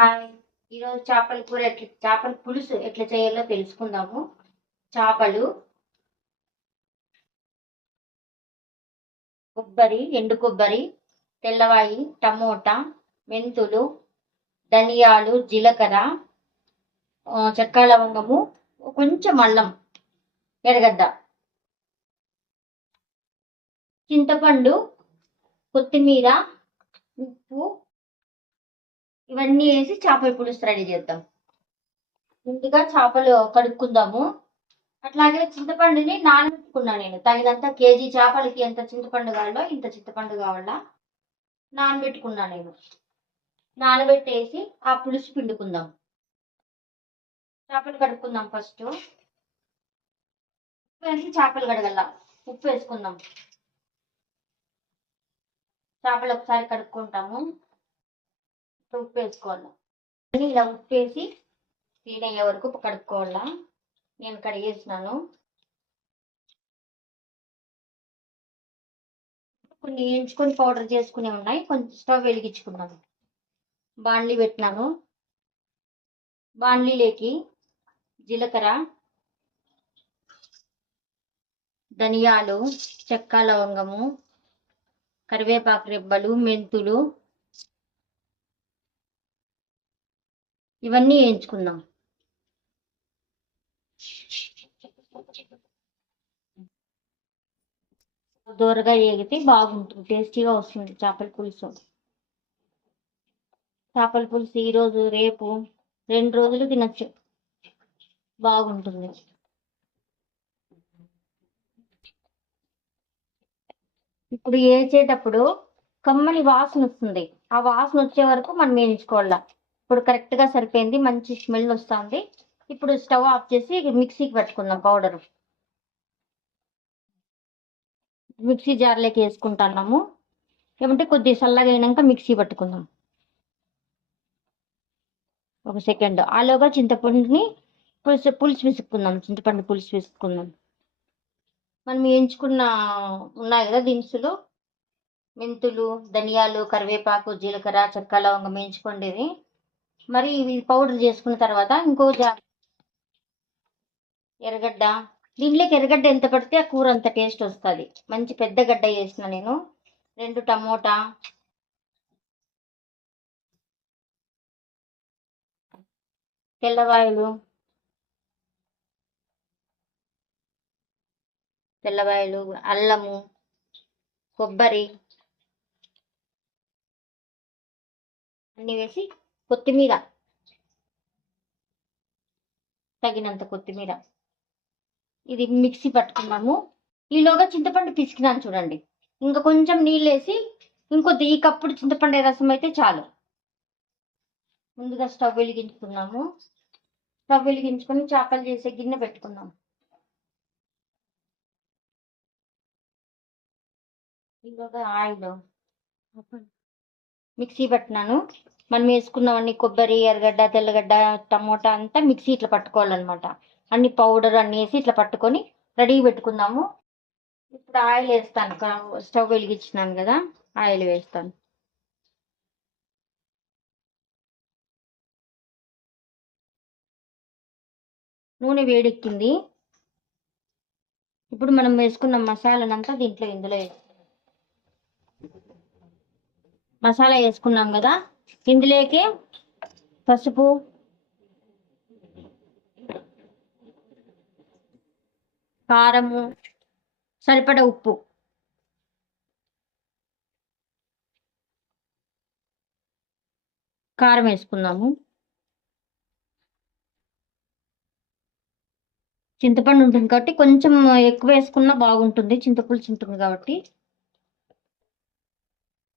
Hi. ఈరోజు చేపల పులుసు ఎట్లా చేయాలో తెలుసుకుందాము. చేపలు, ఎండు కొబ్బరి, తెల్లవాయి, టమోటా, మెంతులు, ధనియాలు, జీలకర్ర, చెక్క లవంగము, కొంచెం అల్లం, ఎర్రగడ్డ, చింతపండు, కొత్తిమీర, ఉప్పు, ఇవన్నీ వేసి చేపల పులుసు రెడీ చేద్దాం. ముందుగా చేపలు కడుక్కుందాము. అట్లాగే చింతపండుని నానబెట్టుకున్నా నేను. తగినంత కేజీ చేపలకి ఎంత చింతపండు కావాలో ఇంత చింతపండు కావాలా నానబెట్టుకున్నా నేను. నానబెట్టేసి ఆ పులుసు పిండుకుందాం. చేపలు కడుక్కుందాం. ఫస్ట్ ఉప్పు వేసి చేపలు కడగల. ఉప్పు వేసుకుందాం. చేపలు ఒకసారి కడుక్కుంటాము. ఉప్పు వేసుకోవాలి. ఇలా ఉప్పు వేసి క్లీన్ అయ్యే వరకు కడుక్కోవాలా. నేను కడిగేసినాను. కొన్ని వేయించుకొని పౌడర్ చేసుకునే ఉన్నాయి. కొంచెం స్టవ్ వెలిగించుకున్నాను. బాండ్లీ పెట్టినాను. బాండ్లీలోకి జీలకర్ర, ధనియాలు, చెక్క లవంగము, కరివేపాకు రెబ్బలు, మెంతులు ఇవన్నీ వేయించుకుందాం. దూరగా ఏగితే బాగుంటుంది, టేస్టీగా వస్తుంది చేపల పులుసు. చేపల పులుసు ఈరోజు రేపు 2 రోజులు తినచ్చు, బాగుంటుంది. ఇప్పుడు వేసేటప్పుడు కమ్మని వాసన వస్తుంది. ఆ వాసన వచ్చే వరకు మనం వేయించుకోవాలా. ఇప్పుడు కరెక్ట్గా సరిపోయింది, మంచి స్మెల్ వస్తుంది. ఇప్పుడు స్టవ్ ఆఫ్ చేసి మిక్సీకి పట్టుకుందాం. పౌడర్ మిక్సీ జార్లోకి వేసుకుంటున్నాము. ఏమంటే కొద్దిగా చల్లగా అయినాక మిక్సీ పట్టుకుందాం. ఒక సెకండ్. ఆలోగా చింతపండుని పులుసు విసుక్కుందాం. చింతపండు పులుసు విసుక్కుందాం. మనం వేయించుకున్న ఉన్నాయి కదా దినుసులు, మెంతులు, ధనియాలు, కరివేపాకు, జీలకర్ర, చెక్క లవంగం వేయించుకోండి. మరి ఇవి పౌడర్ చేసుకున్న తర్వాత ఇంకో ఎర్రగడ్డ. దీంట్లోకి ఎర్రగడ్డ ఎంత పడితే ఆ కూర అంత టేస్ట్ వస్తుంది. మంచి పెద్ద గడ్డ వేసిన నేను. 2 టమోటా, తెల్లవాయలు, అల్లము, కొబ్బరి అన్నీ వేసి కొత్తిమీర, తగినంత కొత్తిమీర, ఇది మిక్సీ పట్టుకున్నాము. ఈలోగా చింతపండు పిసికినాను చూడండి. ఇంకా కొంచెం నీళ్ళు వేసి ఇంకొద్ది ఈ కప్పుడు చింతపండు రసం అయితే చాలు. ముందుగా స్టవ్ వెలిగించుకున్నాము. స్టవ్ వెలిగించుకొని చేపలు చేసే గిన్నె పెట్టుకుందాం. ఈలోగా ఆయిల్, మిక్సీ పట్టినాను. మనం వేసుకున్నవన్నీ కొబ్బరి, ఎర్రగడ్డ, తెల్లగడ్డ, టమోటా అంతా మిక్సీ ఇట్లా పట్టుకోవాలన్నమాట. అన్ని పౌడర్ అన్ని వేసి ఇట్లా పట్టుకొని రెడీ పెట్టుకుందాము. ఇప్పుడు ఆయిల్ వేస్తాను. స్టవ్ వెలిగించినాను కదా, ఆయిల్ వేస్తాను. నూనె వేడెక్కింది. ఇప్పుడు మనం వేసుకున్న మసాలానంతా ఇందులో మసాలా వేసుకున్నాం కదా, ఇందులోకి పసుపు, కారము, సరిపడా ఉప్పు, కారం వేసుకున్నాము. చింతపండు ఉంటుంది కాబట్టి కొంచెం ఎక్కువ వేసుకున్నా బాగుంటుంది. చింతపులుసు ఉంటుంది కాబట్టి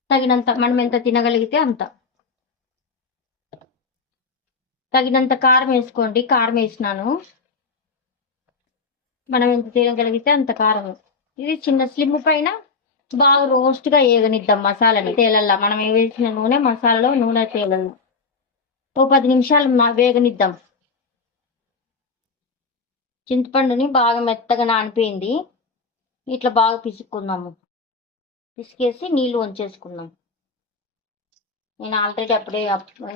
తగినంత, మనం ఎంత తినగలిగితే అంత. తగినంత కారం వేసుకోండి. కారం వేసినాను. మనం ఎంత తినగలిగితే అంత కారం. ఇది చిన్న స్లిమ్ పైన బాగా రోస్ట్గా వేగనిద్దాం మసాలాని. తేలల్లా మనం వేసిన నూనె మసాలాలో నూనె తేలల్లా. ఓ 10 నిమిషాలు వేగనిద్దాం. చింతపండుని బాగా మెత్తగా నానిపోయింది. ఇట్లా బాగా పిసుక్కుందాము. పిసికేసి నీళ్ళు వంచేసుకుందాం. నేను ఆల్రెడీ అప్పుడే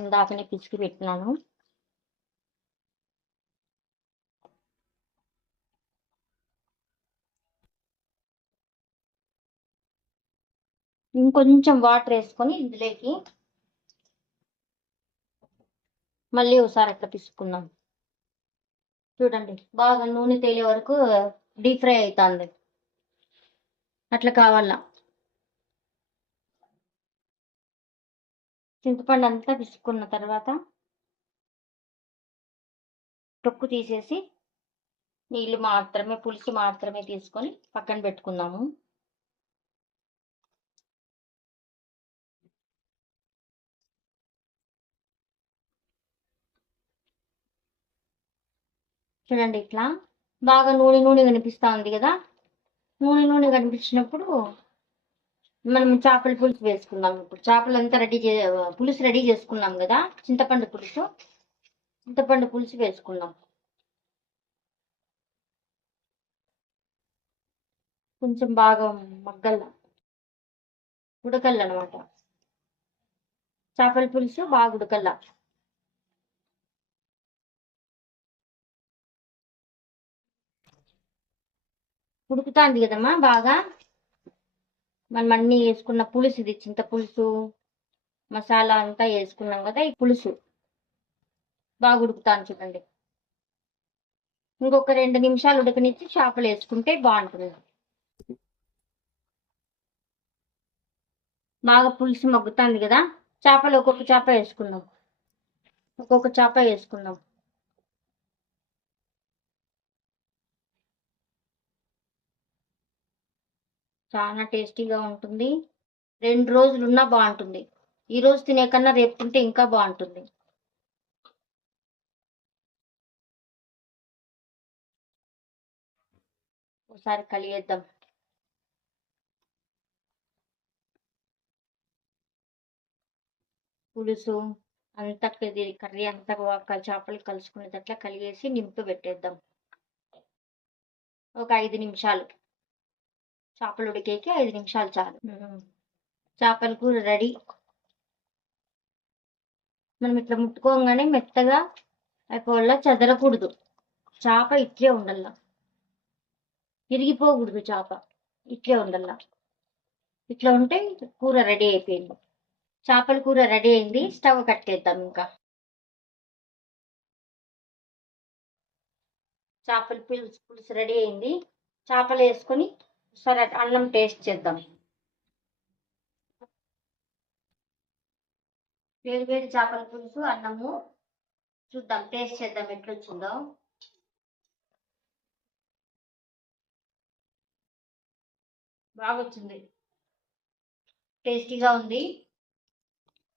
ఇందాకనే పిసికి పెట్టినాను. ఇంకొంచెం వాటర్ వేసుకొని ఇందులోకి మళ్ళీ ఒకసారి అట్లా పిసుకుందాం. చూడండి బాగా నూనె తేలే వరకు డీప్ ఫ్రై అవుతుంది. అట్లా కావాలా. చింతపండు అంతా పిసుకున్న తర్వాత తొక్కు తీసేసి నీళ్ళు మాత్రమే, పులుసు మాత్రమే తీసుకొని పక్కన పెట్టుకుందాము. చూడండి ఇట్లా బాగా నూనె నూనె కనిపిస్తూ ఉంది కదా. నూనె నూనె కనిపించినప్పుడు మనం చేపల పులుసు వేసుకుందాం. ఇప్పుడు చేపలు అంతా పులుసు రెడీ చేసుకున్నాం కదా, చింతపండు పులుసు వేసుకుందాం. కొంచెం బాగా ఉడకల్లనమాట. చేపల పులుసు బాగా ఉడకల్ల. ఉడుకుతాంది కదమ్మా బాగా. మనం అన్నీ వేసుకున్న పులుసు, ఇది చింత పులుసు మసాలా అంతా వేసుకున్నాం కదా. ఈ పులుసు బాగా ఉడుకుతాను చూడండి. ఇంకొక 2 నిమిషాలు ఉడకనిచ్చి చేపలు వేసుకుంటే బాగుంటుంది. బాగా పులుసు మగ్గుతుంది కదా. చేపలు ఒక్కొక్క చేప వేసుకుందాం. చాలా టేస్టీగా ఉంటుంది. 2 రోజులు ఉన్నా బాగుంటుంది. ఈ రోజు తినే కన్నా రేపు తింటే ఇంకా బాగుంటుంది. ఒకసారి కలిగేద్దాం. పులుసు అంతా కర్రీ అంతా చేపలు కలుసుకునేటట్లా కలిగేసి నింపు పెట్టేద్దాం. ఒక 5 నిమిషాలు, చేపలు ఉడికేకి 5 నిమిషాలు చాలు. చేపల కూర రెడీ. మనం ఇట్లా ముట్టుకోగానే మెత్తగా అయిపోవాల, చెదరకూడదు. చేప ఇట్లే ఉండాల, విరిగిపోకూడదు. చేప ఇట్లే ఉండాల. ఇట్లా ఉంటే కూర రెడీ అయిపోయింది. చేపల కూర రెడీ అయింది. స్టవ్ కట్టేద్దాం. ఇంకా చేపల పులుసు రెడీ అయింది. చేపలు వేసుకొని సరే అన్నం టేస్ట్ చేద్దాం. వేడి వేడి చేపల పులుసు అన్నము చూద్దాం, టేస్ట్ చేద్దాం ఎట్లొచ్చిందో. బాగా వచ్చింది, టేస్టీగా ఉంది.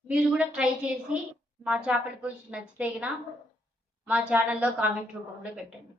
మీరు కూడా ట్రై చేసి మా చేపల పులుసు నచ్చితే మా ఛానల్లో కామెంట్ రూపంలో పెట్టండి.